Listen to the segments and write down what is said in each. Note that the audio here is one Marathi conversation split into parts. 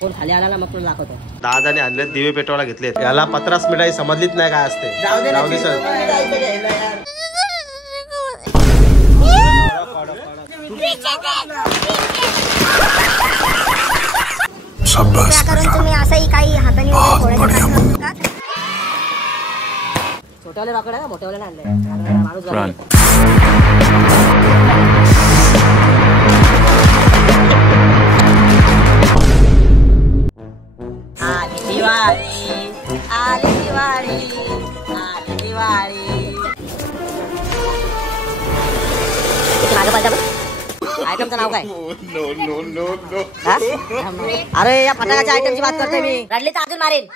कोण खाली आला ना मग तुला दाखवतो. दादाने आणले दिवे पेटवायला घेतले. याला पत्रास मिठाई समजलीच नाही काय असते. जाऊ दे सर. तुम्ही असंही काही हाताने छोट्यावाले राकड आहे, मोठ्यावाले आणले माणूस. आली दिवाळी आयटमचं नाव काय? अरे या फटाक्याच्या आयटमची बात करते मी. रडली तर अजून मारेन.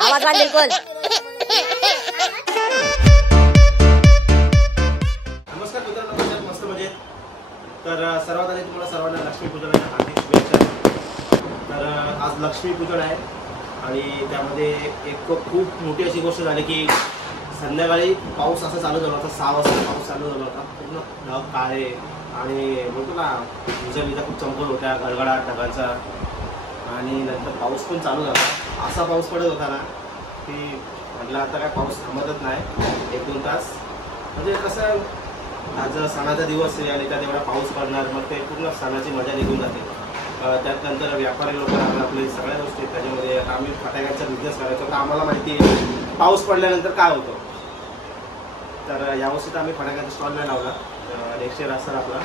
आवाज वाढ बिलकुल. नमस्कार मित्रांनो, मस्त मजेत. तर सर्वात आधी तुम्हाला सर्वांना लक्ष्मीपूजनाच्या हार्दिक शुभेच्छा. तर आज लक्ष्मीपूजन आहे आणि त्यामध्ये एक खूप मोठी अशी गोष्ट झाली की संध्याकाळी पाऊस असा चालू झाला होता. 6 वाजता पाऊस चालू झाला होता. पूर्ण ढग काळे आणि बोलतो ना विजा खूप चमकत होत्या, गडगडाट ढगांचा. आणि नंतर पाऊस पण चालू झाला. असा पाऊस पडत होता ना की म्हटलं आता काय पाऊस थांबतच नाही. 1-2 तास म्हणजे कसं आज सणाचा दिवस आहे आणि त्यात एवढा पाऊस पडणार, मग ते पूर्ण सणाची मजा निघून जाते. त्यात नंतर व्यापारी लोक आपले सगळ्या गोष्टी त्याच्यामध्ये. आम्ही फटाक्यांचा बिझनेस करायचो तर आम्हाला माहिती आहे पाऊस पडल्यानंतर काय होतं. तर यावर्षी तर आम्ही फटाक्यांचा स्टॉल नाही लावला. नेक्स्ट इयर असणार आपला.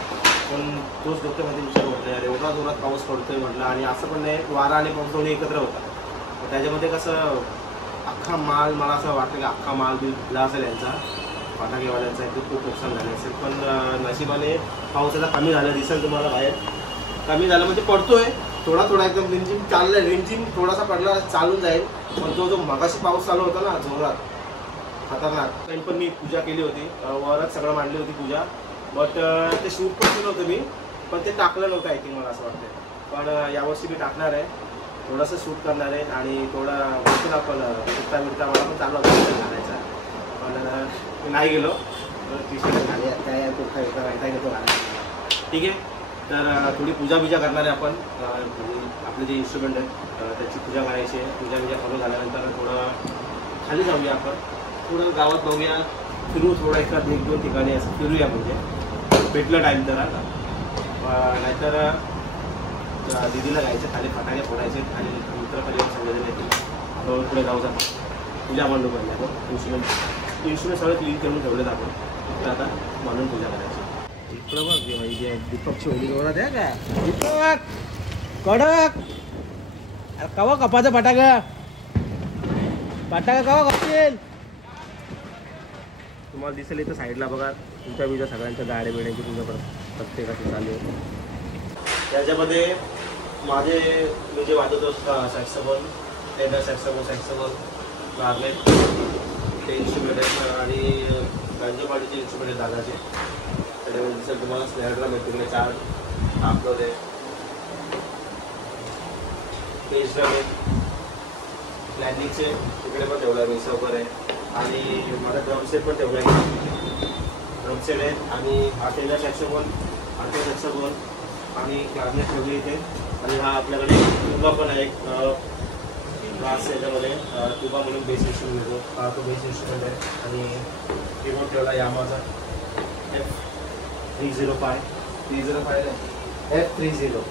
पण तोच डोक्यामध्ये विचार होत नाही, एवढा जोरात पाऊस पडतोय म्हटलं. आणि असं पण नाही वारा आणि पाऊस दोन्ही एकत्र होता. त्याच्यामध्ये कसं अख्खा माल, मला असं वाटतं की अख्खा माल दिला असेल यांचा फटाकेवाल्यांचा. एकदम खूप नुकसान झालं असेल. पण नशिबाने पाऊस आता कमी झाला दिसेल तुम्हाला बाहेर. कमी झालं म्हणजे पडतोय थोडा थोडा, एकदम रिमझिम चाललाय. रिमझिम थोडासा पडला चालून जाईल. पण तो जो मगाशी पाऊस चालू होता ना जोरात खतरनाक. पण मी पूजा केली होती, वरच सगळं मांडली होती पूजा. बट ते शूट पण केलं होतं मी, पण ते टाकलं नव्हतं आय थिंक, मला असं वाटतं. पण यावर्षी मी टाकणार आहे, थोडंसं शूट करणार आहे. आणि थोडा बसून आपण कुर्ता बिर्ता मला पण चालू होता घालायचा, पण मी नाही गेलो. टी शर्ट घाले काय कुर्ता बिर्ता माहिती घेतो घालायला. ठीक आहे. तर थोडी पूजा करणार आहे आपण. आपले जे इन्स्ट्रुमेंट आहेत त्याची पूजा करायची आहे. पूजा करून झाल्यानंतर थोडं खाली जाऊया आपण, थोडं गावात बघूया, फिरू. थोडं 1-2 ठिकाणी असं फिरूया, म्हणजे भेटलं टाईम तर. आता नाहीतर दिदीला जायचं खाली फटाके फोडायचे आणि मित्र खाली सगळेजण येतील. आपण पुढे जाऊ जातो पूजा मांडू पडल्या. इन्स्ट्रुमेंट सगळं क्लीन करून ठेवलेत आपण. तर आता मांडून पूजा करायची. इकडं बघ दीपकची होली जोरात आहे का? दीपक कडक कवा कपाचं फटाका कवा कपशील? तुम्हाला दिसेल इथं साईडला बघा तुमच्या विजा सगळ्यांच्या गाड्या बिड्यांची पूजा प्रत्येकाची चालू आहे. त्याच्यामध्ये माझे मी जे वाजवतो सॅक्सोफोन, टेनर सॅक्सोफोन क्लारनेट ते इन्स्ट्रुमेंट आहेत आणि गांजेपाडीचे इन्स्ट्रुमेंट आहेत दादाचे. त्याच्यामध्ये दिसेल तुम्हाला स्नेअर ड्रम आहे, तिकडे 4 आपलं ते पेज ड्रम आहे. लँडिंगचे तिकडे पण ठेवला आहे मी सवकर आहे. आणि माझा ड्रमसेट पण ठेवला आहे. ड्रमसेट आहेत आणि टेनर सॅक्सोफोन आणि क्लारनेट ठेवली इथे. आणि हा आपल्याकडे तुबा पण आहे, एक क्लास याच्यामध्ये तुबा म्हणून बेस इन्स्ट्रुमेंट येतो. हा तो बेस इन्स्ट्रुमेंट आहे. आणि कीबोर्ड ठेवला यामाचा F305 F30.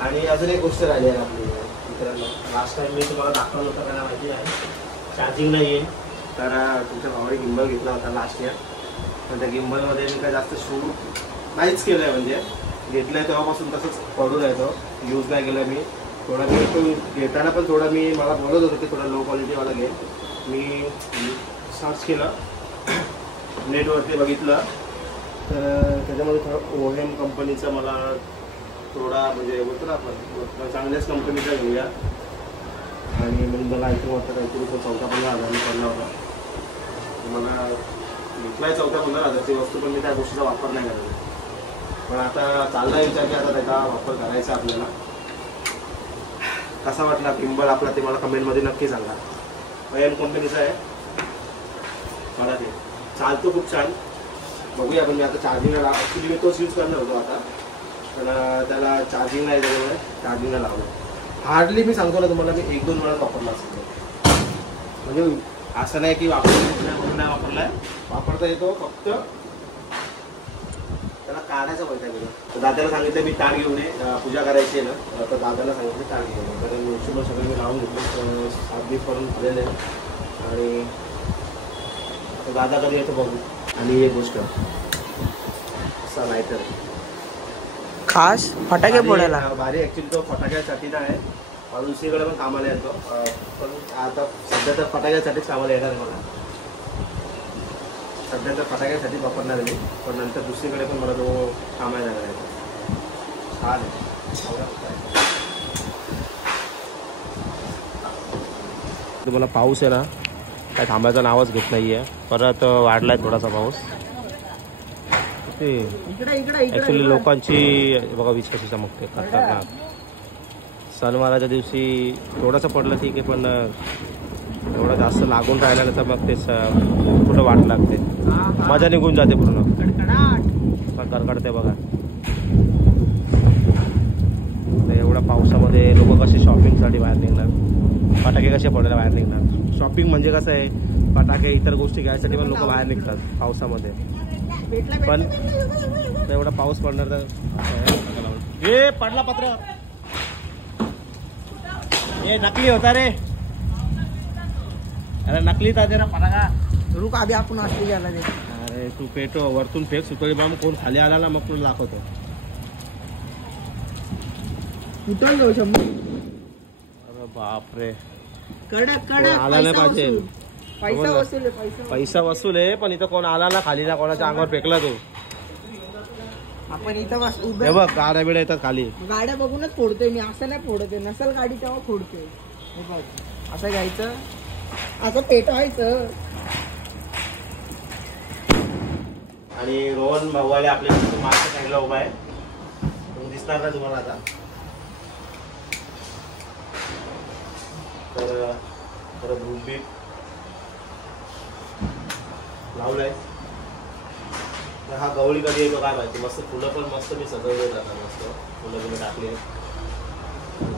आणि अजून एक गोष्ट राहिली आहे आपली मित्रांनो. लास्ट टाइम मी तुम्हाला दाखवलं होतं त्यांना माहिती आहे, चार्जिंग नाही आहे. तर तुमच्या भावाने गिम्बल घेतला होता लास्ट इयर. पण त्या गिम्बलमध्ये मी काय जास्त शूट नाहीच केलं आहे. म्हणजे घेतलं आहे तेव्हापासून तसंच पडून राहतो, यूज नाही केलं मी. थोडा मी तो घेताना पण थोडा मी मला बोलत होतो की थोडा लो क्वालिटीवाला घे. मी सर्च केलं, नेटवरती बघितलं, तर त्याच्यामध्ये थोडं OM कंपनीचा मला थोडा म्हणजे बोलतो ना आपण चांगल्याच कंपनीचा घेऊया. आणि मग मला ऐकून वाटतं काहीतरी तो 14-15 हजारांनी पडला होता. मला घेतला आहे 14-15 हजारची वस्तू, पण मी त्या गोष्टीचा वापर नाही करायचा. पण आता चालला विचार की आता त्याचा वापर करायचा आपल्याला. कसा वाटला गिम्बल आपला ते मला कमेंटमध्ये नक्की सांगा. OM कंपनीचा आहे मला, ते चालतो खूप छान. बघूया आपण. मी आता चार्जिंगला ॲक्च्युली मी तोच यूज करणार होतो आता, पण त्याला चार्जिंगला आहे त्याच्यामुळे चार्जिंगला लावलं. हार्डली मी सांगतो ना तुम्हाला, मी 1-2 वेळा वापरला असेल. म्हणजे असं नाही की नाही वापरलाय, वापरता येतो, फक्त त्याला काढायचं वैताग गेलं. तर दादाला सांगितलं मी ताट घेऊन ये, पूजा करायची आहे ना, तर दादाला सांगितलं ताट घेऊन ये. तर हिशोब सगळं मी लावून घेतलं, 7-20 करून झालेलं आहे. आणि आता दादा कधी येतो बघू. आणि एक गोष्ट असा लायटर खास फटाके फोडायला भारी. ॲक्च्युली तो फटाक्यासाठी नाही आहे, मला दुसरीकडे पण कामाला येतो, पण आता सध्या तर फटाक्यासाठीच कामाला येणार आहे. मला सध्या तर फटाक्यासाठीच वापरणार आहे मी, पण नंतर दुसरीकडे पण मला तो कामाला जाणार आहे. छान आहे. तुम्हाला पाऊस आहे ना, काय थांबायचं नावच घेत नाही आहे. परत वाढला आहे थोडासा पाऊस. ते ॲक्च्युली लोकांची बघा वीज कशी चमकते खतरनाक. सणवाराच्या दिवशी थोडंसं पडलं ठीक आहे, पण एवढं जास्त लागून राहिलं तर मग ते कुठं वाट लागते, मजा निघून जाते पूर्ण. कडकडते बघा. एवढ्या पावसामध्ये लोक कसे शॉपिंगसाठी बाहेर निघणार, फटाके कसे पडायला बाहेर निघणार. शॉपिंग म्हणजे कसं आहे, फटाके इतर गोष्टी घ्यायसाठी पण लोक बाहेर निघतात पावसामध्ये. पण एवढा पाऊस पडणार तर हे पडला पत्र, हे नकली होता रे. अरे नकली था तेरा फटाका. रुक अभी आपण असली गेला रे. अरे तू पेटो वरतून फेक सुतळी बाम, कोण खाली आला ना मग तुला दाखवतो. कुठं जाऊ शंभर. अरे बापरे, कडक आला नाही पाहिजे. पैसा वसूल आहे, पैसा वसूल आहे, पण इथं कोण आला ना खाली ना कोणाच्या अंगावर फेकला तो. आपण इथं बस हे उभे बघ गाड्या बिड्या येतात खाली. गाड्या बघूनच फोडतोय मी, असं नाही फोडतोय. नसल गाडी तेव्हा फोडतोय. हे बघ असं घ्यायचं, असं पेटवायचं. आणि रोहन भाऊवाले आपल्या मागच्या साईडला उभा आहे, दिसणार ना तुम्हाला आता. तर धूप लावलाय. तर हा गवळी कधी येतो काय माहिती. मस्त फुलं पण मस्त मी सजवले जातात, मस्त फुलं बिलं टाकले.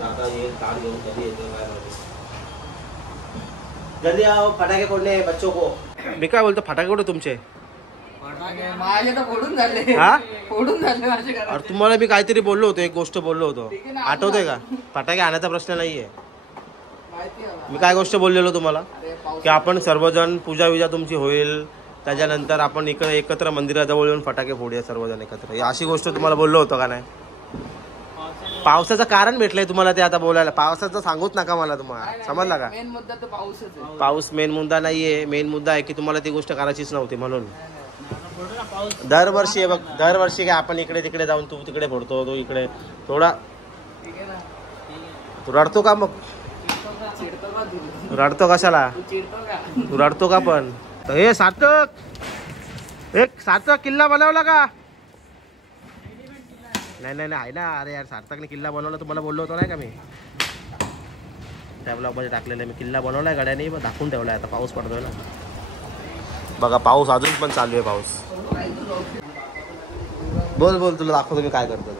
आता ये ताट घेऊन कधी येतो काय माहिती. जल्दी आओ, फटाके फोडने बच्चों को. मी काय बोलतो, फटाके कुठे तुमचे? माझे तर फोडून झाले. हा फोडून झाले माझे. अरे तुम्हाला मी काहीतरी बोललो होतो, एक गोष्ट बोललो होतो, आठवतंय का? फटाके आणायचा प्रश्न नाहीये. मी काय गोष्ट बोललेलो तुम्हाला, की आपण सर्वजण पूजा विजा तुमची होईल, त्याच्यानंतर आपण इकडे एकत्र मंदिराजवळ येऊन फटाके फोडूया सर्वजण एकत्र. अशी गोष्ट तुम्हाला बोललो होतो का नाही? पावसाचं कारण भेटलंय तुम्हाला ते आता बोलायला. पावसाचं सांगूच नका मला, तुम्हाला समजला का? मेन मुद्दा तर पाऊसच आहे. पाऊस मेन मुद्दा नाहीये. मेन मुद्दा आहे की तुम्हाला ती गोष्ट करायचीच नव्हती म्हणून. दरवर्षी बघ, दरवर्षी काय आपण इकडे तिकडे जाऊन तू तिकडे फोडतो, तो इकडे थोडा. तू रडतो का मग? रडतो कशाला? तू रडतो का पण? हे सार्थक, एक सार्थक किल्ला बनवला का? नाही नाही नाही आहे ना. अरे यार सार्थकने किल्ला बनवला, तुम्हाला बोललो होतो नाही का मी? त्या ब्लॉगमध्ये टाकलेलं मी. किल्ला बनवलाय गाड्याने, मग दाखवून ठेवलाय. आता पाऊस पडतोय ना बघा, पाऊस अजून पण चालू आहे. पाऊस बोल बोल, तुला दाखवतो मी काय करतो.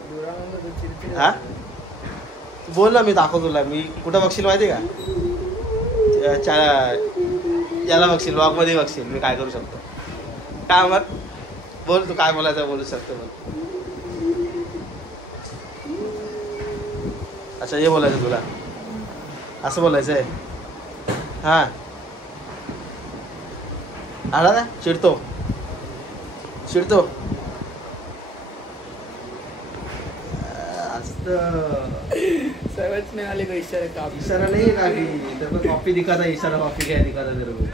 हा बोल ना, मी दाखवतो तुला. मी कुठं बघशील माहिती का? याला बघशील, ब्लॉगमध्ये बघशील मी काय करू शकतो. काय मग बोल, तू काय बोलायचं बोलू शकतो. मग अच्छा हे बोलायचं तुला, असं बोलायचं आहे. हा आला ना, चिडतो चिडतो. समझ में आले का इशारा का? इशारा नहीं है काफी. तेरे को कॉपी दिखाता, इशारा कॉपी काय दिखाता तेरे को?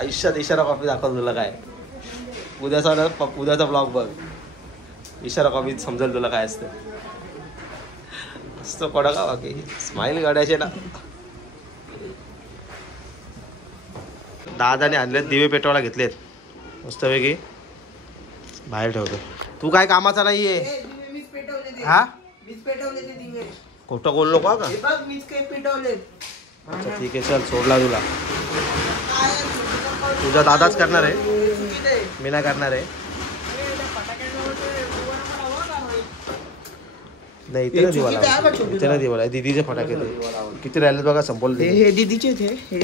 आयुष्यात इशारा कॉपी दाखवतो तुला काय. उद्याचा ब्लॉग बघ, इशारा कॉपी समजेल तुला काय असतं. मस्त पडा का बाकी स्माइल काढायचे ना. दादाने आणलेत दिवे पेटवायला घेतलेत मस्तपैकी, बाहेर ठेवतो. तू काय कामाचा नाहीये. हा खोटं बोललो का? अच्छा ठीक आहे, चल सोडला तुला. तुझा दादाच करणार आहे, मी नाही करणार आहे. नाही इथे ना दिवाला इथे ना दिवाला दीदीचे फटाके ते किती राहिले बघा संपवले हे दीदीचे हे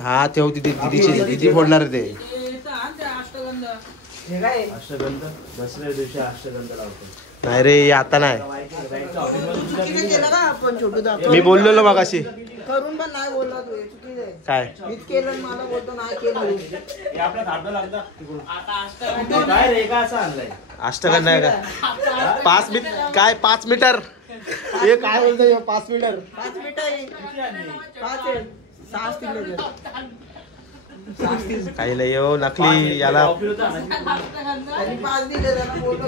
हा ठेव तिथे दीदीचे दीदी फोडणार ते हे काय अष्टगंध दसऱ्या दिवशी अष्टगंध लावतो नाही रे आता नाही चुकीचं केलं का आपण छोटू दा मी बोललेलो मगाशी करून पण नाही बोलला तू हे चुकीचं आहे. काय मीच केलं आणि मला बोलतो नाही केलं काय रे का असं आणलंय अष्टगंध नाही का 5 मीटर काय 5 मीटर हे काय बोलतोय 5 मीटर 5 मिनिटं आहे. 5 आहे. 6 असतील काही नाही हो नकली याला आणि 5 दिले त्याला बोलतो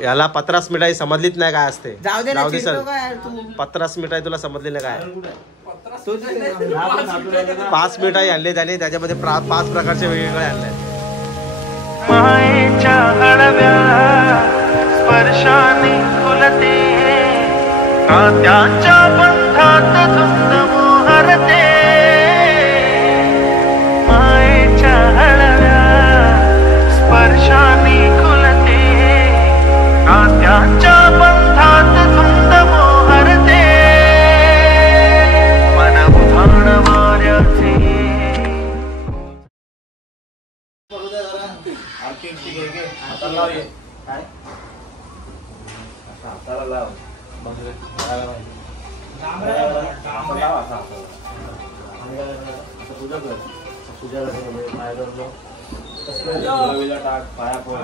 याला 50 मिठाई समजलीच नाही काय असते जाऊ दे ना सर चिडतो का यार तू 50 मिठाई तुला समजली नाही काय तो दिले ना. 5 मिठाई आणले त्याने त्याच्यामध्ये 5 प्रकारचे वेगवेगळे आणले मायेच्या हळव्या स्पर्शाने खुलते नात्याच्या बंधात झुंज मोहरते मायेच्या हळव्या स्पर्शाने खुलते नात्याच्या बंधात झुंज मोहरते मन उधाण वाऱ्याचे हाताला लाव पूजा कर पूजा टाक पाया पड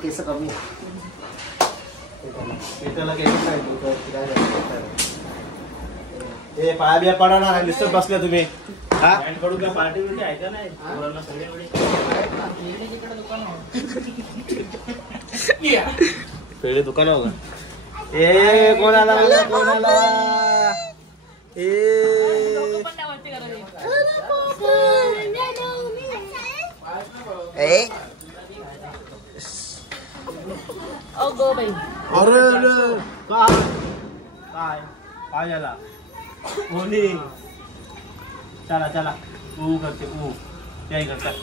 केस कमी हे पाया बिया पडा ना नुसतं बसल्या तुम्ही हा कडून काय पार्टी बिर्टी आहे का नाही पेढे दुकान हो ए कोणाला कोणाला ए अरे काय काय काय झाला कोणी चला चला ऊ करते ऊ त्याही करतात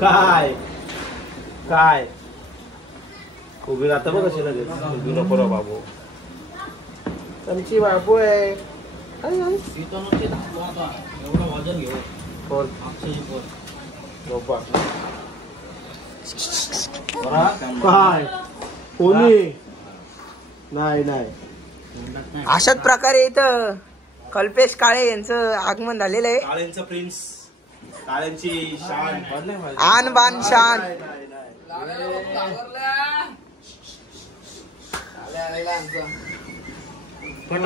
काय काय उभी राहता बघ कशी लगेच उभी नको रे बाबू आमची बाबू आहे कोण काय कोणी नाही नाही अशाच प्रकारे इथं कल्पेश काळे यांचं आगमन झालेलं आहे. काळ्यांचा प्रिन्स काळ्यांची शान आन बान शान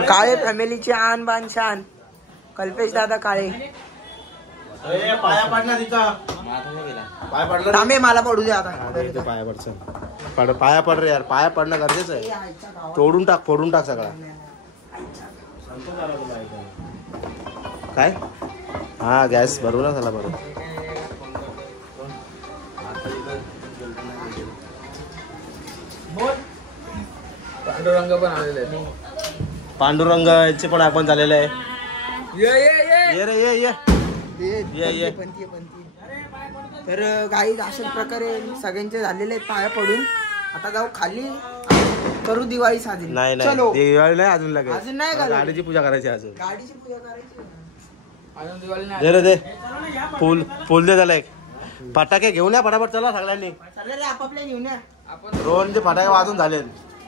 काळे फॅमिलीची आन बान शान कल्पेश दादा काळे. ए, पाया पडला तिथं पाया पडला रे. थांबे मला पडू दे आता. पाया पड पाया पड रे यार पाया पडणं गरजेचं आहे तोडून टाक फोडून टाक सगळा काय हा गॅस भरू ना झाला बरोबर पांडुरंग पण आलेले आहेत. पांडुरंग यांचे पण आपण झालेले आहे ये रे ये ये पंथी. तर काही अशाच प्रकारे सगळ्यांचे झालेले आहेत पाया पडून. आता जाऊ खाली करू दिवाळी साजरी. नाही चलो. नाही दिवाळी नाही अजून लागेल अजून नाही का? गाडीची पूजा करायची अजून गाडीची पूजा करायची अजून दिवाळी दे रे दे फुल दे त्याला एक फटाके घेऊन या फटाफट चला सगळ्यांनी चालेल रे आपापल्या घेऊन या. आपण रोहनचे फटाके वाजून झाले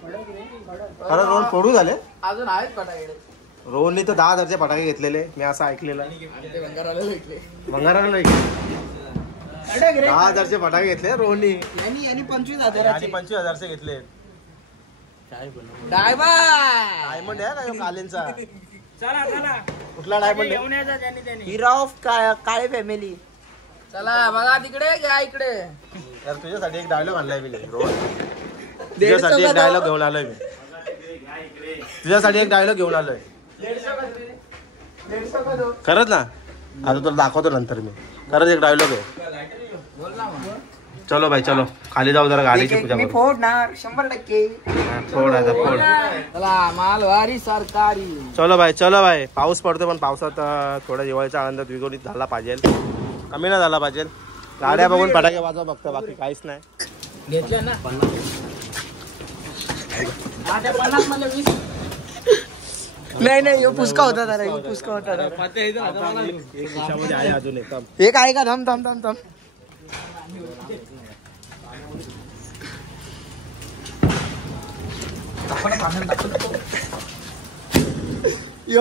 खरं रोहन फोडून झाले अजून आहेत फटाके. रोहनने तर 10,000चे फटाके घेतलेले मी असं ऐकलेलं भंगाराला 10,000चे फटाके घेतले रोहननी आणि 25,000 आणि 25,000चे घेतले डायमंड आहे ना कालेंचा कुठला डायमंड आहे हिरा ऑफ काळे फॅमिली. चला बघा तिकडे घ्या इकडे यार तुझ्यासाठी एक डायलॉग आणलाय मी रोहन. तुझ्यासाठी एक डायलॉग घेऊन आलोय मी. तुझ्यासाठी एक डायलॉग घेऊन आलोय. खरंच ना, आता तुला दाखवतो नंतर मी. खरंच एक डायलॉग आहे. चलो भाई चलो खाली जाऊ जरा गाडीची पूजा करू. फोडणार 100%. फोड आता फोड. चला मालवारी सरकारी. चलो भाई पाऊस पडतो पण पावसात थोडा दिवाळीचा आनंदात विगोलीत झाला पाहिजे. कमी नाही झाला पाहिजे. गाड्या बघून फटाके वाजवा फक्त, बाकी काहीच नाही. घेतलं ना 50 मध्ये 20. नाही पुस्का होता जरा, पुस्का होता. अजून एक आहे का? थांब.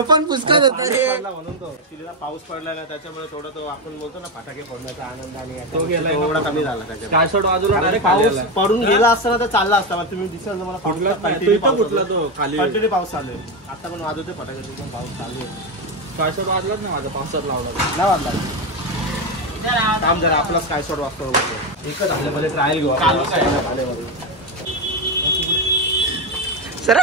पण पुस्तक होता रे म्हणून तो तिला पाऊस पडला ना त्याच्यामुळे थोडं तो आपण बोलतो ना फटाके फोडण्याचा आनंद आणि थोडा कमी झाला त्याच्यामुळे. पाऊस पडून गेला असताना तर चालला असता. तुम्ही दिसेल मला कंटिन्यू पाऊस चालू आहे. आता पण वाजवते फटाके, पण पाऊस चालू आहे. स्कायशॉट वाजलाच नाही माझा, पावसात लावला नाही वाजला काम जरा आपला स्कायशॉट वाजतो. एकच आपल्यामध्ये ट्रायल घेऊ सर.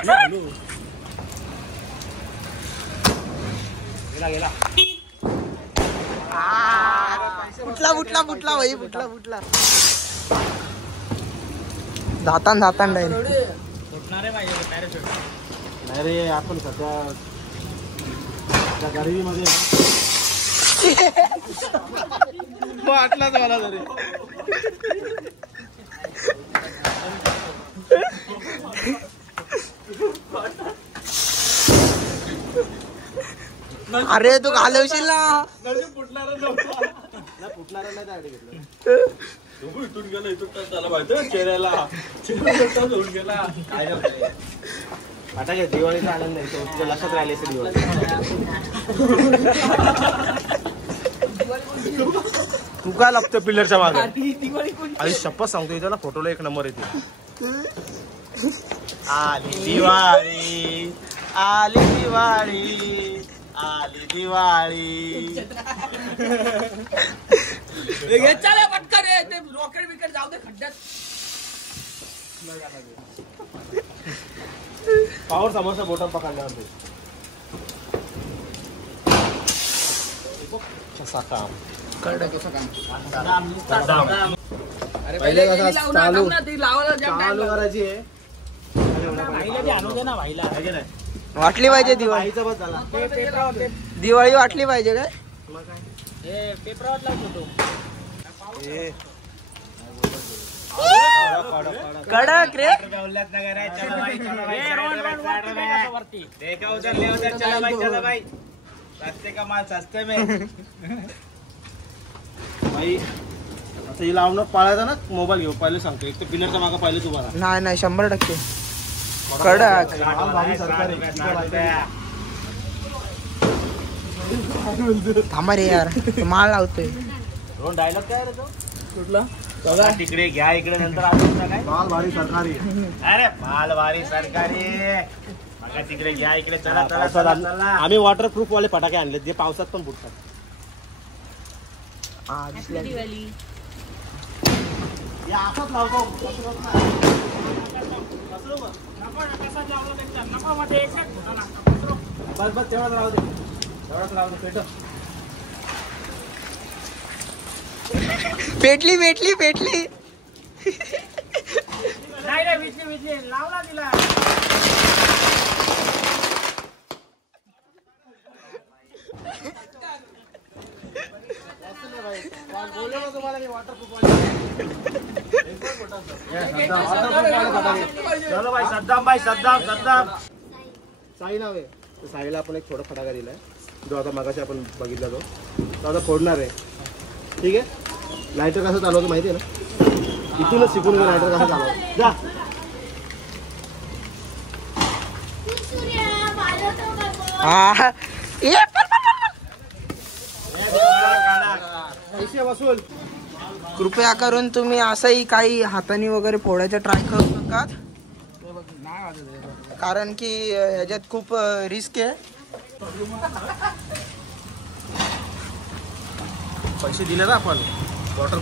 गेला बुटला भाई बुटला. जातान डायरेक्ट नाही रे. आपण सध्या गरिबीमध्ये वाटलाच मला तरी. अरे तू घालवशील ना. फुटणार नाही त्याकडे घेतलं. इथून गेला त्याला माहिती चेहऱ्याला गेला काय नाही आता काय दिवाळीचा आनंद नाही. तो तुझ्या लक्षात राहिले असे दिवाळी. तू काय लागतो पिल्लरच्या मागे? आणि शपथ सांगतो इथं ना फोटोला 1 नंबर येते. आली दिवाळी आली दिवाळी आली दिवाळी. रॉकेट बिकेट जाऊ दे खड्ड्यात. पावर समोसा बोटम पकडल्यावर कसा काम पहिले कसं चालू करायची आहे. वाटली पाहिजे दिवाळी. दिवाळी वाटली पाहिजे काय? कडक रे. भाई आता ही लावणं पाळायचं ना. मोबाईल घेऊ पहिले सांगतो. एक तर पिलरच्या मागं पहिले तुम्हाला नाही 100% कडक. थांबा रे यार, माळ लावतोय. डायलॉग काय रे तो कुठला? तिकडे घ्या इकडे नंतर काय माल भारी सरकारी. अरे माल भारी सरकारी. तिकडे घ्या इकडे चला. आम्ही वॉटरप्रूफ वाले फटाके आणले जे पावसात पण फुटतात. असंच लावतो. बस तेवढाच राहू दे. पेटली. लावला तिला. चलो भाई सद्दाम साई नाव आहे. साईला आपण एक छोटा फटाका दिलाय जो आता मगाशी आपण बघितला तो आता फोडणार आहे. ठीक आहे. लायटर कसं चालवतो माहिती आहे ना. इथूनच शिकून लायटर कसं चालवतो. जा पैसे वसूल. कृपया करून तुम्ही असंही काही हाताने वगैरे फोडायचं ट्राय करू नका, कारण की ह्याच्यात खूप रिस्क आहे. पैसे दिले ना आपण वॉटर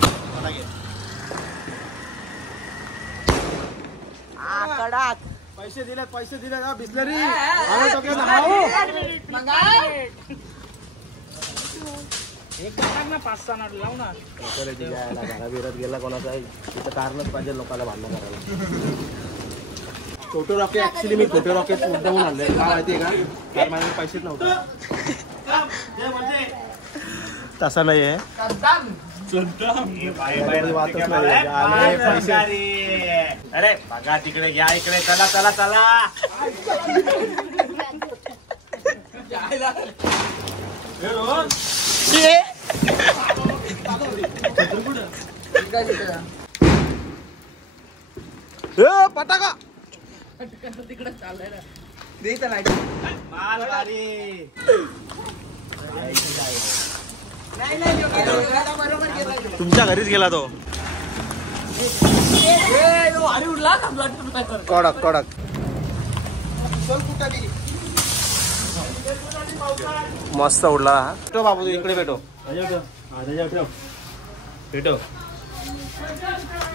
कडक पैसे दिले ना बिस्लरी घराबिरात गेला कोणाचा तिथं कारणच पाहिजे लोकांना भांडण करायला. छोटे रॉकेट ऍक्च्युली मी छोटे रॉकेट मुद्दाम आणले का माहितीये का कारण माझ्याकडे पैसेच नव्हते. तसा नाही आहे पैसे. अरे बघा तिकडे या इकडे चला चला चला पटाका तिकडे चाललाय ना तुमच्या घरीच गेला तो. कडक कडक मस्त उडला हा. भेटो बाबू इकडे भेटो भेटो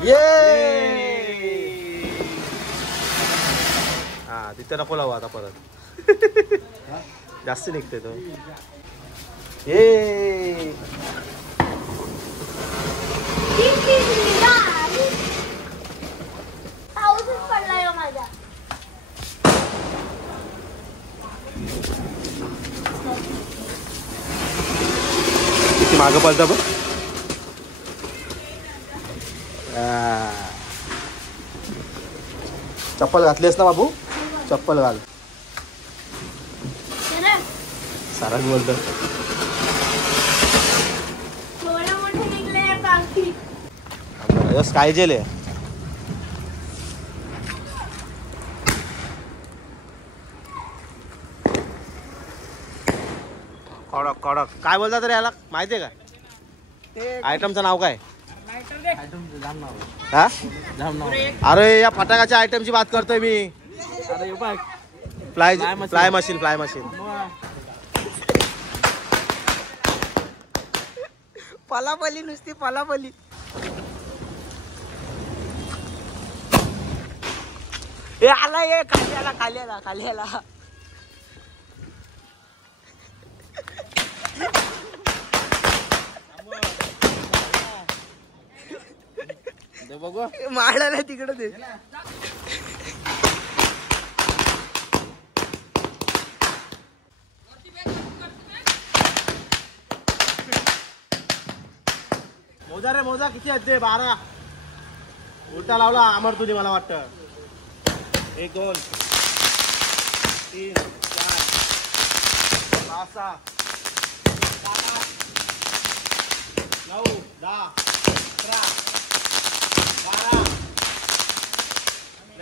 ये हा तिथे नको लावू आता परत जास्त निघते तो. ये पाऊसच पडलाय हो माझा. किती मागं पळता बघ. चप्पल घातलीस ना बाबू चप्पल घाल. सारा बोलतो थोडं मोठं निघलंय पावती. स्काय जेल आहे. कडक कडक काय बोलता तरी याला माहितीये का ते आयटमचं नाव काय हा अरे या फटाक्याच्या आयटमची बात करतोय मी. फ्लाय मशीन पलापली नुसती पलापली. ए आला ये खाली आला माळाला तिकडे दे. मोजा किती आहेत ते 12 उलटा लावला अमर तुझी मला वाटतं. 1 2 3 4 5 6 9 10 11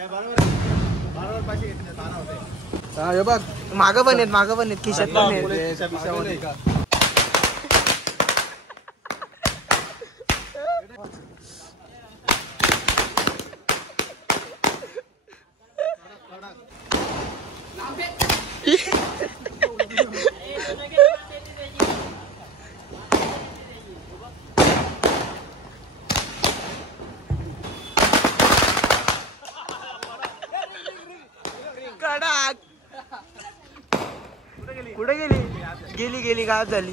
12 बरोबर पैसे घेतले 12 होते. हे बघ मागं पण आहेत खिशात पण आहेत. कुठे गेली गायब झाली.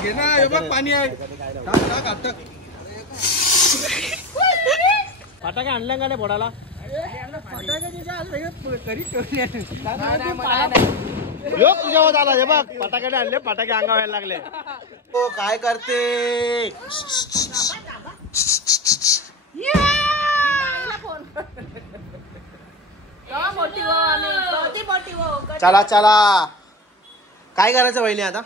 घे ना हे बघ पाणी आहे. फटाके आणल्या का नाही फोडायला. तुझ्यावर आला हे बघ फटाके आणले फटाके अंगावर यायला लागले. हो काय करते चला चला काय करायचं वहिनी आता.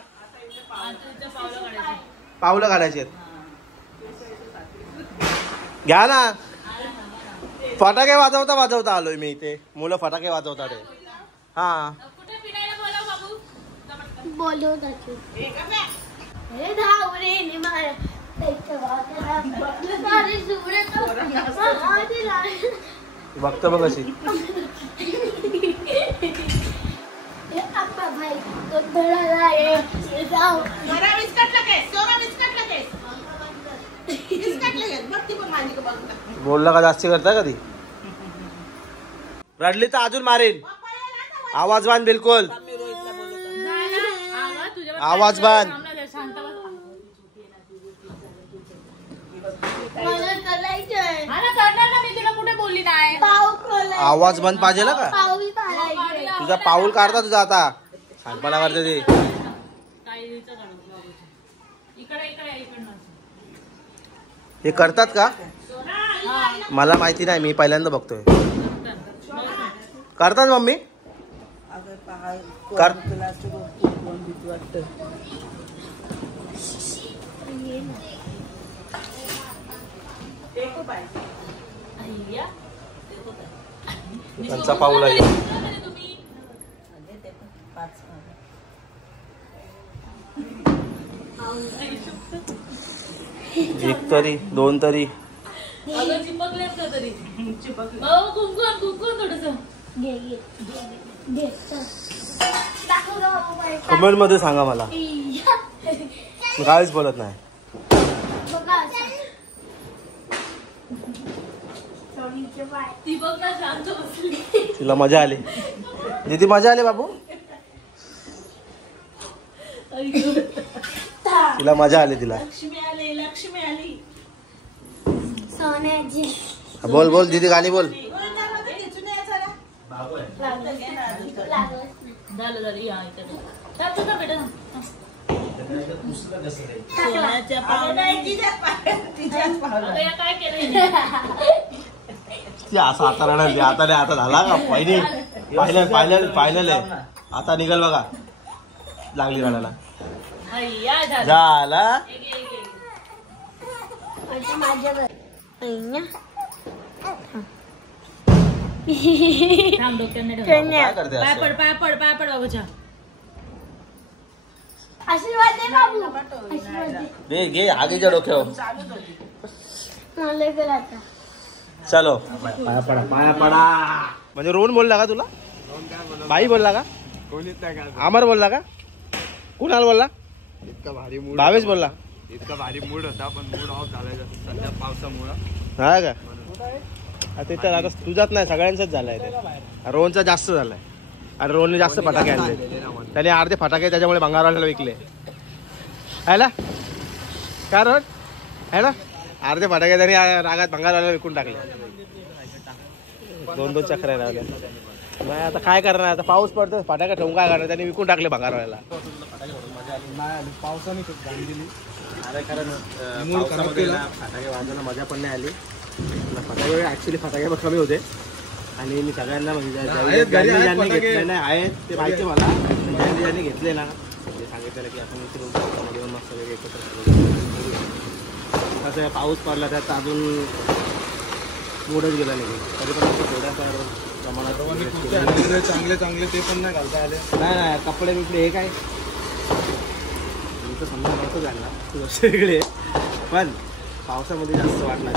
पावलं काढायची घ्या ना फटाके वाजवता आलोय मी इथे. मुलं फटाके वाजवतात ते. हा बोलू धावरे बघतो बघ कशी. बोलला का जास्ती करता कधी. रडली तर अजून मारेन. आवाज बांध बिलकुल. आवाज बांध. आवाज बंद पाहिजे ना का. तुझा पाऊल काढता तुझा आता. सांगपाला करते ते. हे करतात का मला माहिती नाही. मी पहिल्यांदा बघतोय. करतात मम्मी. कर त्यांचा पाऊल आहे. एक तरी दोन तरी. कमेंट मध्ये सांगा मला. मी काहीच बोलत नाही. तिला मजा आली. दीदी मजा आली बाबू. तिला मजा आली. तिला बोल बोल दीदी गाणी बोल. असं आता रडायला आता नाही. आता झाला का फायनल आहे. आता निघल बघा. लागली रडायला. झाला. आशीर्वाद दे बाबू. दे घे आगीच्या डोक्यावर. चलो पाया पडा. म्हणजे रोहन बोलला का तुला. बाई बोलला का. अमर बोलला का. कुणाल बोलला. इतका भारी मूड. भावेश बोलला. इतका भारी मूड होता पण मूड ऑफ झालाय सध्या पावसामुळे. हा का. ते तर आता तुझाच नाही सगळ्यांचाच झालाय. ते रोहनचा जास्त झालाय. आणि रोहनने जास्त फटाके आणले. त्याने अर्धे फटाके त्याच्यामुळे भंगारवाल्याला विकले. है ना काय रोहन. है ना अर्धे फटाके त्याने रागात भंगारवाल्याला विकून टाकले. 2-2 चक्र राहिल्या. नाही आता काय करणार. आता पाऊस पडतो फटाके ठेवून काय करणार. त्यांनी विकून टाकले भंगारवाल्याला. पावसाने खूप घाण दिली. अरे कारण फटाके वाजवायला मजा पण नाही आली. फटाके ऍक्च्युली फटाके पण कमी होते. आणि मी सगळ्यांना म्हणजे ज्यांनी घेतले नाही आहेत ते माहिती मला. ज्यांनी घेतले ना ते सांगितलेलं की आपण इथे पावसामध्ये येऊन मस्त वगैरे एकत्र कसं पाऊस पडला त्यात अजून मूडच गेला नाही. तरी पण थोड्याफार प्रमाणात चांगले ते पण नाही घालता आले. नाही कपडे बिपडे हे काय तुमचं समजा नव्हतं घालणार वेगळे. पण पावसामध्ये जास्त वाटणार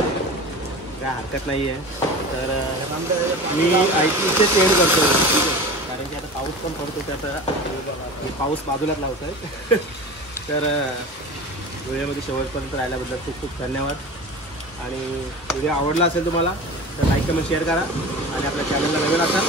काय हरकत नाही आहे. तर मी इथेच एंड करतो कारण की आता पाऊस पण पडतो. त्यात पाऊस बाजूलाच लावत आहे. तर व्हिडिओमध्ये शेवटपर्यंत राहिल्याबद्दल खूप खूप धन्यवाद. आणि व्हिडिओ आवडला असेल तुम्हाला तर लाईक कमेंट शेअर करा. आणि आपल्या चॅनलला नवीन असाल